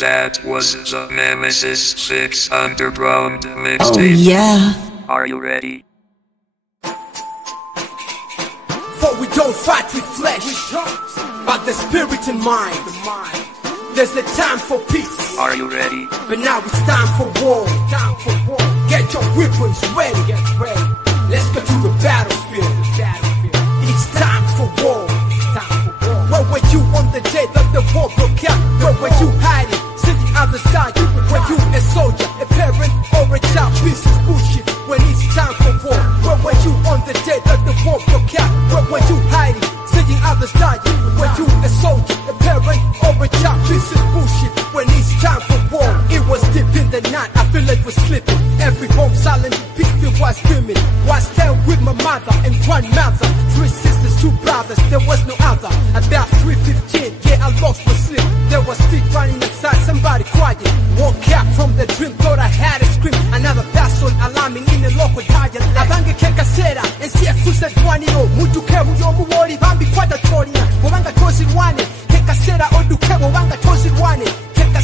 That was the Nemesis FIXX underground mixtape. Oh yeah. Are you ready? For we don't fight with flesh, but the spirit and mind. There's the time for peace. Are you ready? But now it's time for war. Get your weapons ready. Let's go to the battlefield. It's time for war. Where were you on the day that the war broke out? Where were you hiding? Sitting on the side. Were you a soldier, a parent, or a child? This is bullshit when it's time for war. Where were you on the day that the war broke out? Where were you hiding? Sitting on the side. Were you a soldier, a parent, or a child? This is bullshit when it's time for war. It was deep in the night, I feel like we're slipping. Every home silent, people was screaming. Was staying with my mother and grandmother. 3 sisters, 2 brothers, there was no other. About 3:15, yeah, I lost my sleep. There was feet running inside, somebody crying. Woke up from the dream, thought I had a scream. Another person alarming in the local diet. Abange keka sera, and see a footstep one yo. Mutu kebu yo muwori, bambi kwata chorina. Wabanga tosi wane, keka sera oduke, wabanga tosi wane. I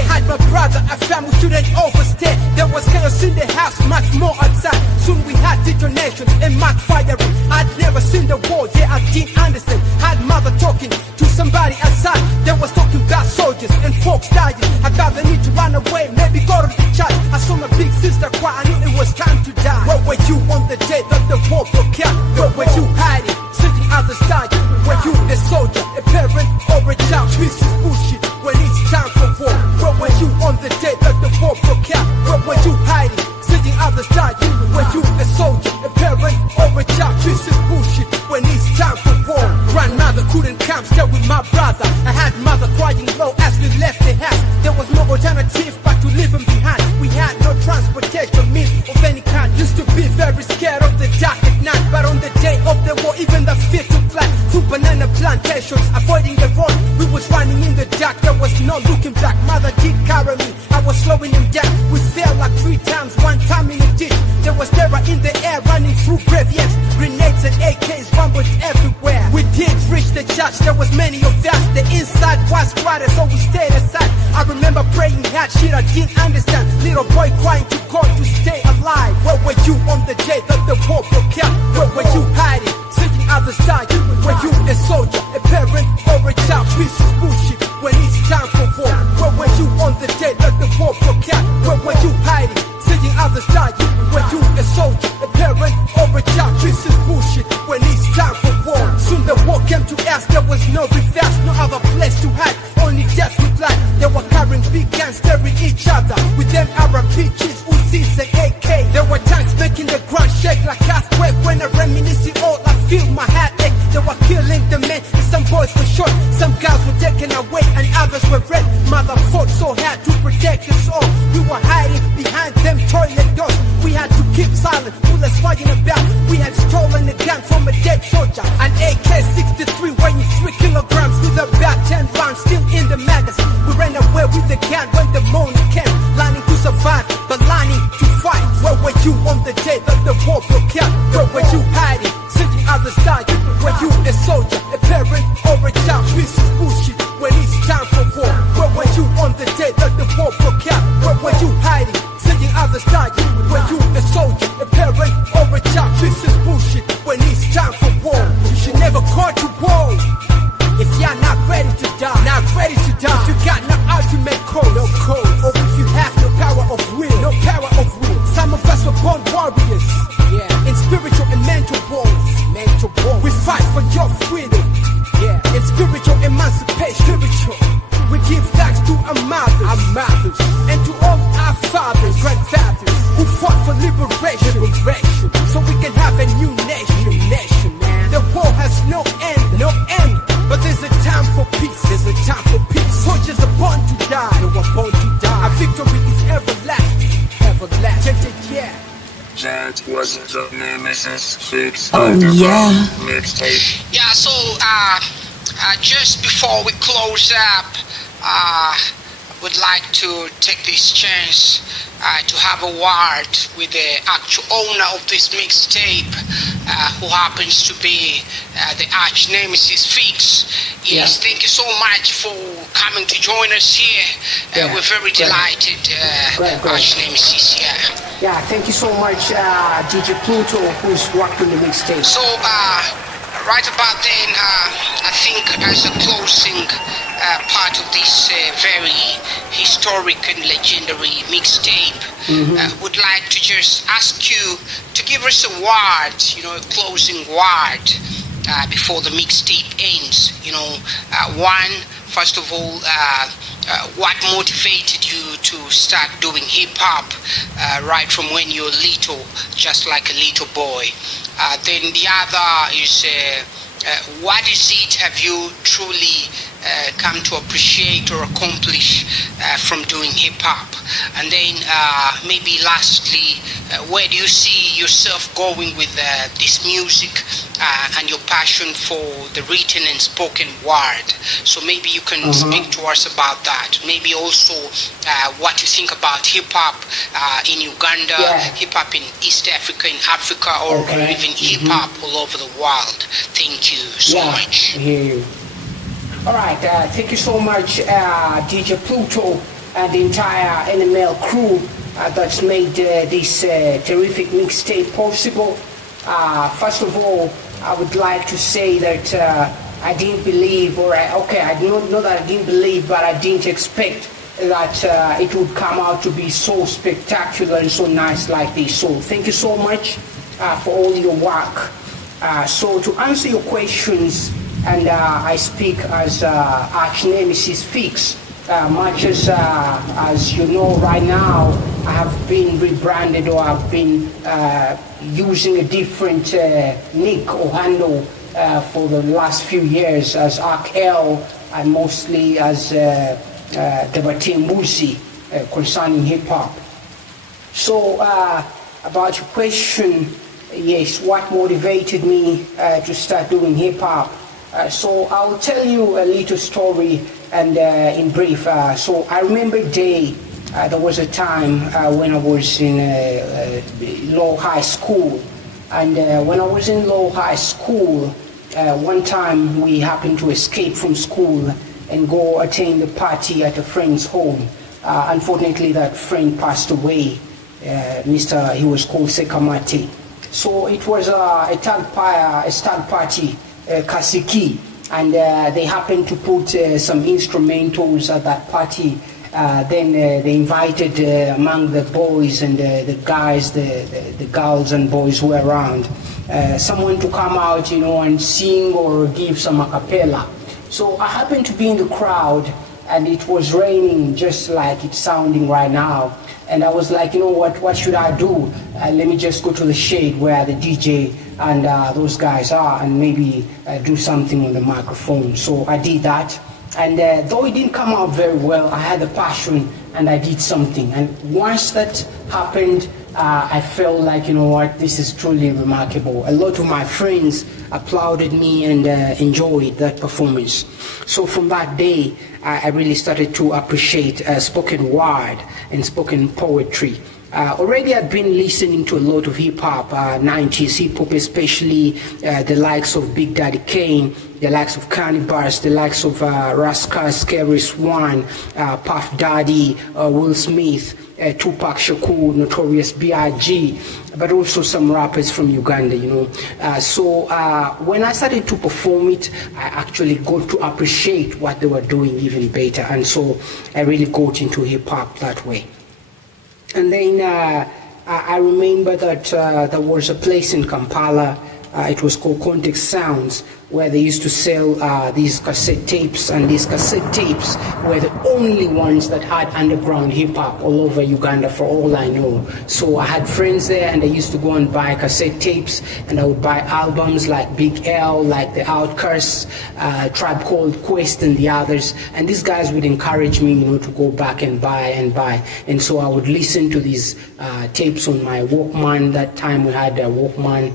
had my brother, a family student overstay. There was chaos in the house, much more outside. Soon we had detonations and much firing. I'd never seen the war, yeah, I didn't understand. Had mother talking to somebody outside. They was talking about soldiers and folks dying. I thought they need to run away, maybe go to the church. I saw my big sister cry, I knew it was time to die. Where were you on the day that the war broke out? Where were you hiding? Sitting on the side. Were you a soldier, a parent, or a child? This is bullshit when it's time for war. Where were you on the day that the war broke out? Where were you hiding? Sitting on the side. Were you a soldier, a parent, or a child? This is bullshit when it's time for war. Grandmother couldn't come stay with my brother. I had mother crying low as we left the house. There was no alternative but to leave him behind. We had no transportation means of any kind. Used to be very scared of the dark at night, but on the day of the war, even the fear to fly through banana plantations, avoiding the road. We was running in the dark. There was no looking back. Mother did carry me. I was slowing him down. We fell like 3 times. 1 time in a ditch. There was terror in the air, running through graveyards. Grenades and AKs rumbled everywhere. We did reach the church. There was many of us. The inside was quiet, so we stayed aside. I remember praying hard shit I didn't understand. Little boy crying to God to stay alive. Where were you on the day that the war broke out? Where were you hiding? Sitting on the side. Were you a soldier, a parent, or a child? This is bullshit when it's time for war. Where were you on the day that the war broke out? Where were you hiding? Sitting on the side. Were you a soldier, a parent, or a child? This is bullshit when it's time for war. Soon the war came to us. There was no reverse, no other place to hide. Only death with life. They were carrying big guns, staring each other. With them RPGs, Uzis and AK. There were tanks making the ground shake like earthquake. When I reminisce it all, I feel my heart ache. They were killing the men, and some boys were shot. Some girls were taken away, and others were raped. Mother fought so hard to protect us all. We were hiding behind them toilet doors. We had to keep silent, bullets flying about. We had stolen a gun from a dead soldier. An AK-63 weighing 3 kilograms with about 10 rounds still in the magazine. We ran away with the gun when the morning came. Lining to survive, but lining to fight. Where were you on the day that the war broke out? Where were you hiding? Sitting on the side. Were you a soldier, a parent, or a child? This is bullshit when it's time for war. Where were you on the day that the war broke out? Where were you hiding? Sitting on the side. Were you a soldier, a parent, or a child? This is bullshit when it's time for war. You should never go to war if you're not ready to die. Not ready to die. If you got no ultimate code, no code. Or if you have no power of will, no power of will. Some of us were born warriors, yeah, in spiritual and mental wars. Mental wars. We fight for your freedom, yeah, in spiritual emancipation. Spiritual. We give thanks to our mothers, and to all our fathers, grandfathers, who fought for liberation, so we can have a new nation, man. The war has no end, but there's a time for peace. There's a time for peace. Soldiers are born to die. They were born to die. Our victory is everlasting, yeah. That was the Nemesis FIXX yeah. mixtape. Yeah, so just before we close up, I would like to take this chance to have a word with the actual owner of this mixtape, who happens to be the arch nemesis FIXX. Yes, thank you so much for coming to join us here. We're very delighted. Nemesis, Yeah, thank you so much, DJ Pluto, who's worked on the mixtape. So, right about then, I think as a closing part of this very historic and legendary mixtape, would like to just ask you to give us a word, a closing word before the mixtape ends. First of all, what motivated you to start doing hip-hop right from when you're little, just like a little boy? Then the other is, what is it have you truly come to appreciate or accomplish from doing hip-hop? And then maybe lastly, where do you see yourself going with this music and your passion for the written and spoken word? So maybe you can speak to us about that. Maybe also what you think about hip-hop in Uganda, hip-hop in East Africa, in Africa, or even hip-hop all over the world. Thank you so much. I hear you. All right, thank you so much, DJ Pluto and the entire NML crew that's made this terrific mixtape possible. First of all, I would like to say that I didn't believe, I don't know that I didn't believe, but I didn't expect that it would come out to be so spectacular and so nice like this. So thank you so much for all your work. So to answer your questions, and I speak as Nemesis FIXX. Much as you know right now, I have been rebranded, or I've been using a different nick or handle for the last few years as L, and mostly as Debatembuzi concerning hip-hop. So about your question, yes, what motivated me to start doing hip-hop? So I'll tell you a little story, and in brief. So I remember a day, there was a time when I was in low high school, and when I was in low high school, one time we happened to escape from school and go attend a party at a friend's home. Unfortunately, that friend passed away. He was called Sekamate. So it was a stag party. Kasiki, and they happened to put some instrumentals at that party. Then they invited among the boys and the guys, the girls and boys who were around, someone to come out, and sing or give some a cappella. So I happened to be in the crowd, and it was raining just like it's sounding right now. And I was like, what should I do? Let me just go to the shade where the DJ and those guys are, and maybe do something on the microphone. So I did that, and though it didn't come out very well, I had the passion and I did something. And once that happened, I felt like, this is truly remarkable. A lot of my friends applauded me and enjoyed that performance. So from that day, I really started to appreciate spoken word and spoken poetry. Already I'd been listening to a lot of hip-hop, 90s hip-hop, especially the likes of Big Daddy Kane, the likes of Cannibals, the likes of Rascal, Scary Swan, Puff Daddy, Will Smith, Tupac Shakur, Notorious B.I.G., but also some rappers from Uganda, So when I started to perform it, I actually got to appreciate what they were doing even better. And so I really got into hip-hop that way. And then I remember that there was a place in Kampala, it was called Context Sounds, where they used to sell these cassette tapes, and these cassette tapes were the only ones that had underground hip-hop all over Uganda, for all I know. So I had friends there, and I used to go and buy cassette tapes, and I would buy albums like Big L, like The Outcasts, Tribe Called Quest, and the others. And these guys would encourage me, to go back and buy and buy. And so I would listen to these tapes on my Walkman. That time we had a Walkman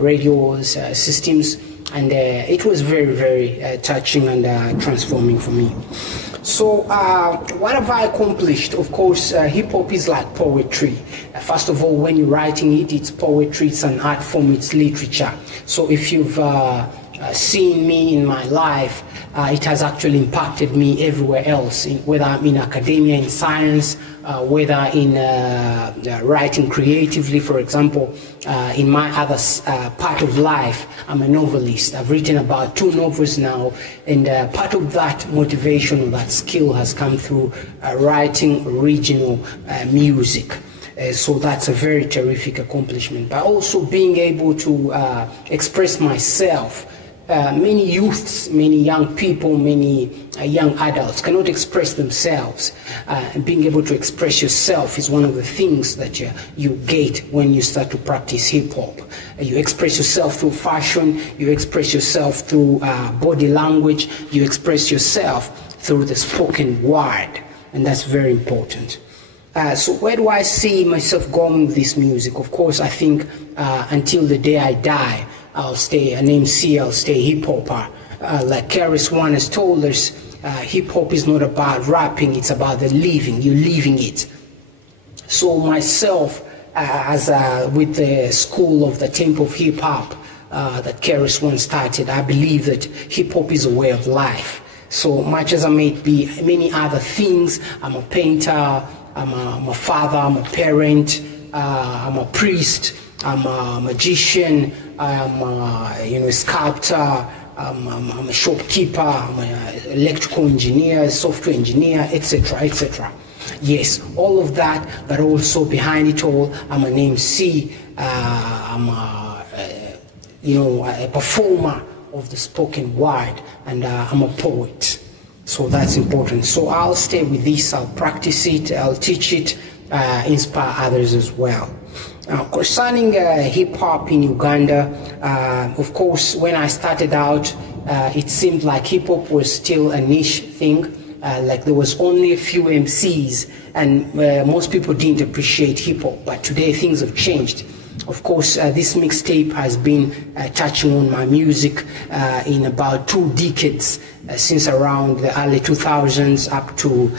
radio systems, and it was very, very touching and transforming for me. So what have I accomplished? Of course, hip-hop is like poetry. First of all, when you're writing it, it's poetry, it's an art form, it's literature. So if you've seeing me in my life, it has actually impacted me everywhere else, whether I'm in academia, in science, whether in writing creatively. For example, in my other part of life, I'm a novelist. I've written about 2 novels now, and part of that motivation, that skill has come through writing original music. So that's a very terrific accomplishment. But also being able to express myself. Many youths, many young people, many young adults cannot express themselves. And being able to express yourself is one of the things that you get when you start to practice hip-hop. You express yourself through fashion, you express yourself through body language, you express yourself through the spoken word, and that's very important. So where do I see myself going with this music? Of course, I think until the day I die, I'll stay an MC, I'll stay hip-hopper. Like KRS-One has told us, hip-hop is not about rapping, it's about the living, you're living it. So myself, with the school of the Temple of Hip-Hop that KRS-One started, I believe that hip-hop is a way of life. So much as I may be many other things, I'm a painter, I'm a father, I'm a parent, I'm a priest, I'm a magician, I'm a sculptor, I'm a shopkeeper, I'm an electrical engineer, software engineer, etc., etc. Yes, all of that, but also behind it all, I'm an MC, I'm a performer of the spoken word, and I'm a poet. So that's important. So I'll stay with this, I'll practice it, I'll teach it, inspire others as well. Concerning hip-hop in Uganda, of course, when I started out, it seemed like hip-hop was still a niche thing, like there was only a few MCs, and most people didn't appreciate hip-hop, but today things have changed. Of course, this mixtape has been touching on my music in about 2 decades, since around the early 2000s up to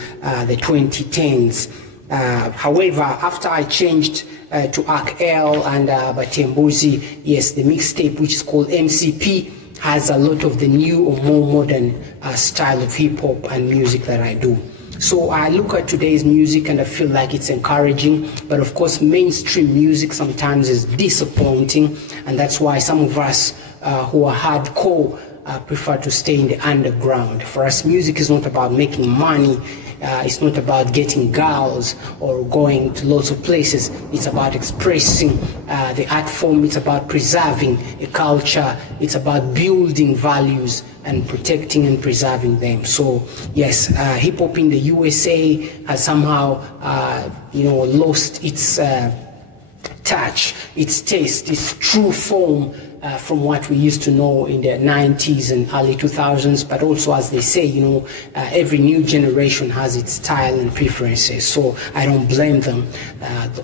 the 2010s. However, after I changed to Arc L and Batembuzi, yes, the mixtape, which is called MCP, has a lot of the new or more modern style of hip-hop and music that I do. So I look at today's music and I feel like it's encouraging, but of course mainstream music sometimes is disappointing, and that's why some of us who are hardcore prefer to stay in the underground. For us, music is not about making money, it's not about getting girls or going to lots of places. It's about expressing the art form, it's about preserving a culture, it's about building values and protecting and preserving them. So yes, hip-hop in the USA has somehow lost its touch, its taste, its true form from what we used to know in the 90s and early 2000s, but also, as they say, every new generation has its style and preferences, so I don't blame them.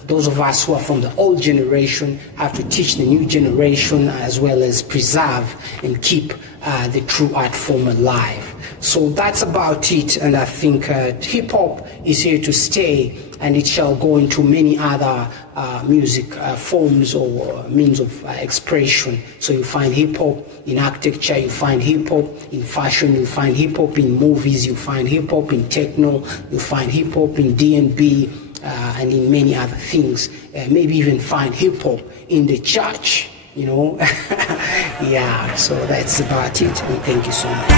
Those of us who are from the old generation have to teach the new generation, as well as preserve and keep the true art form alive. So that's about it, and I think hip-hop is here to stay, and it shall go into many other music forms or means of expression. So you find hip-hop in architecture, you find hip-hop in fashion, you find hip-hop in movies, you find hip-hop in techno, you find hip-hop in D&B, and in many other things. Maybe even find hip-hop in the church, Yeah, so that's about it, and thank you so much.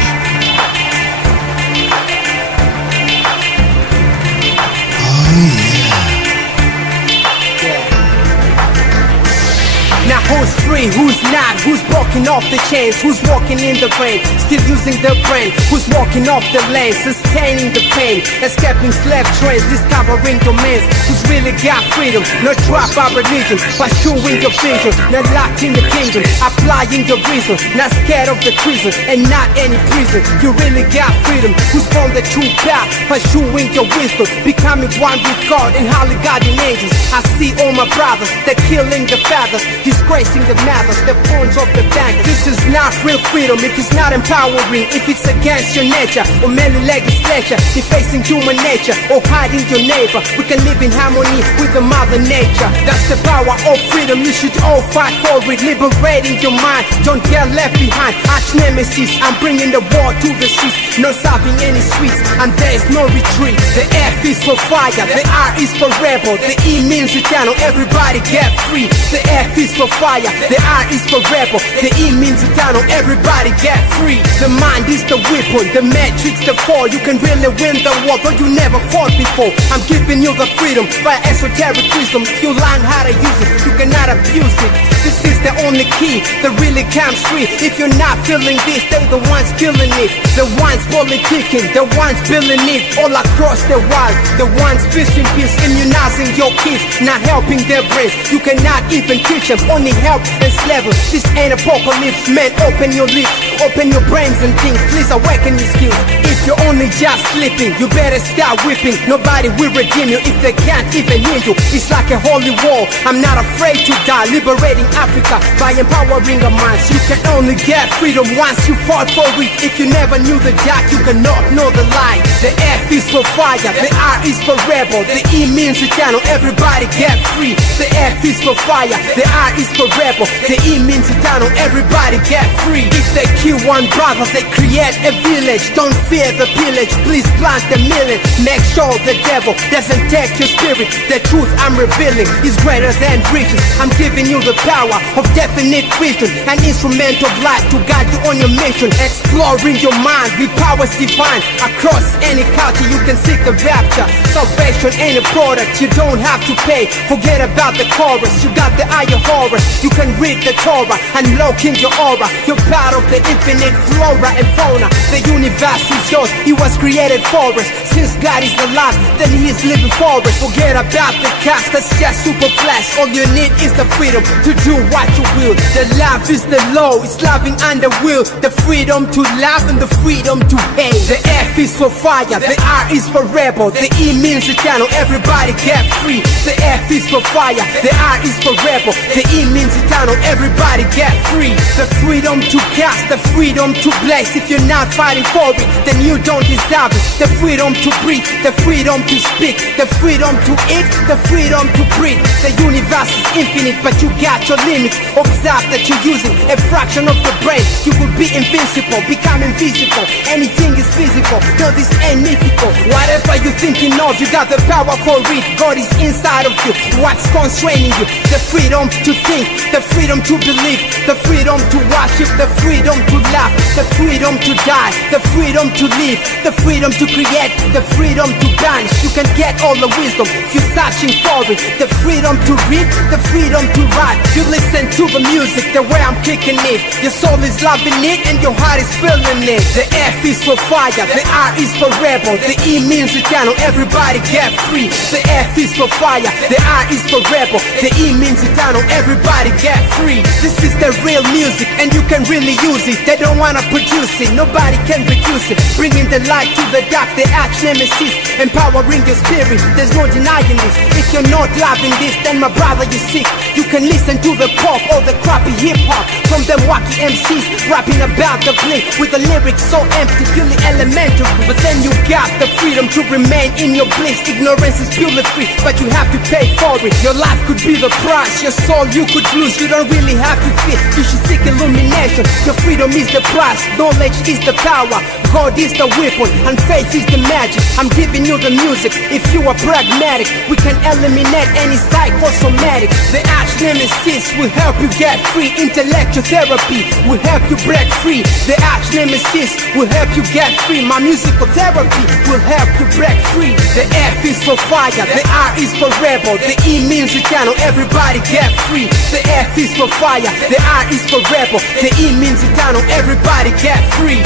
Now who's free, who's not, who's walking off the chains, who's walking in the rain, still using the brain, who's walking off the lane, sustaining the pain, escaping slave trains, discovering domains, who's really got freedom, not trapped by religion, pursuing your vision, not locked in the kingdom, applying your reason, not scared of the treason, and not any prison, you really got freedom, who's from the true path, pursuing your wisdom, becoming one with God and holy guardian angels. I see all my brothers, they're killing the fathers, disgracing the mothers, the pawns of the bank. This is not real freedom if it's not empowering, if it's against your nature or merely legislature, defacing human nature or hiding your neighbor. We can live in harmony with the mother nature. That's the power of freedom, you should all fight for it. Liberating your mind, don't get left behind. Arch nemesis, I'm bringing the war to the streets. No serving any sweets, and there's no retreat. The F is for fire, the R is for rebel, the E means eternal, everybody get free. The F is for fire, the R is for rebel, the E means eternal, everybody get free. The mind is the weapon, the matrix the fall. You can really win the war, though you never fought before. I'm giving you the freedom via esoteric wisdom. If you learn how to use it, you cannot abuse it. This is the only key that really comes free. If you're not feeling this, they're the ones killing it. The ones politicking, the ones building it all across the world. The ones fishing peace, immunizing your kids, not helping their brains. You cannot even teach them, only help enslave them. This ain't apocalypse, man, open your lips, open your brains and think, please awaken your skills. If you're only just sleeping, you better start whipping. Nobody will redeem you if they can't even hear you. It's like a holy war, I'm not afraid to die. Liberating Africa by empowering our minds. You can only get freedom once you fought for it. If you never knew the dark, you cannot know the light. The F is for fire, the R is for rebel, the E means eternal, everybody get free. The F is for fire, the R is for rebel, the E means eternal, everybody get free. If they kill one brother, they create a village. Don't fear the pillage, please plant the million. Make sure the devil doesn't take your spirit. The truth I'm revealing is greater than riches. I'm giving you the power of definite vision, an instrument of light to guide you on your mission. Exploring your mind with powers divine. Across any culture you can seek the rapture. Salvation ain't a product you don't have to pay. Forget about the chorus, you got the eye of Horus. You can read the Torah, unlocking your aura. You're part of the infinite flora and fauna. The universe is yours, it was created for us. Since God is alive, then He is living for us. Forget about the cast, that's just super flash. All you need is the freedom to do what you will. The love is the law, it's loving under will. The freedom to love and the freedom to hate. The F is for fire, the R is for rebel, the E means eternal, everybody get free. The F is for fire, the R is for rebel, the E means eternal, everybody get free. The freedom to cast, the freedom to bless. If you're not fighting for it, then you don't deserve it. The freedom to breathe, the freedom to speak, the freedom to eat, the freedom to breathe. The universe is infinite, but you got your limits. Observe that you're using a fraction of the brain. You will be invincible, become invisible. Anything is physical, no, this ain't mythical. Whatever you're thinking of, you got the power for it. God is inside of you, what's constraining you? The freedom to think, the freedom to believe, the freedom to worship, the freedom to laugh, the freedom to die, the freedom to live, the freedom to create, the freedom to banish. You can get all the wisdom if you're searching for it. The freedom to read, the freedom to write. You listen to the music, the way I'm kicking it. Your soul is loving it and your heart is feeling it. The F is for fire, the R is for rebel, the E means eternal, everybody get free. The F is for fire, the R is for rebel, the E means eternal, everybody get free. This is the real music and you can really use it. They don't wanna produce it, nobody can reduce it. Bringing the light to the dark, the arch nemesis, empowering your spirit, there's no denying this. If you're not loving this, then my brother you're sick. You can listen to the pop or the crappy hip-hop from them wacky MCs rapping about the blink with the lyrics so empty, purely elemental. But then you got the freedom to remain in your bliss. Ignorance is purely free, but you have to pay for it. Your life could be the price, your soul you could lose. You don't really have to fear, you should seek illumination. Your freedom is the price, knowledge is the power, God is the weapon, and faith is the magic. I'm giving you the music, if you are pragmatic, we can eliminate any psychosomatic. The arch nemesis will help you get free. Intellectual therapy will help you break free. The arch nemesis will help you get free. My musical therapy will help you break free. The F is for fire, the R is for rebel, the E means eternal, everybody get free. The F is for fire, the R is for rebel, the E means eternal, everybody get free.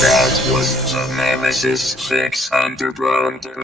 That was the NEMESIS FIXX Underground.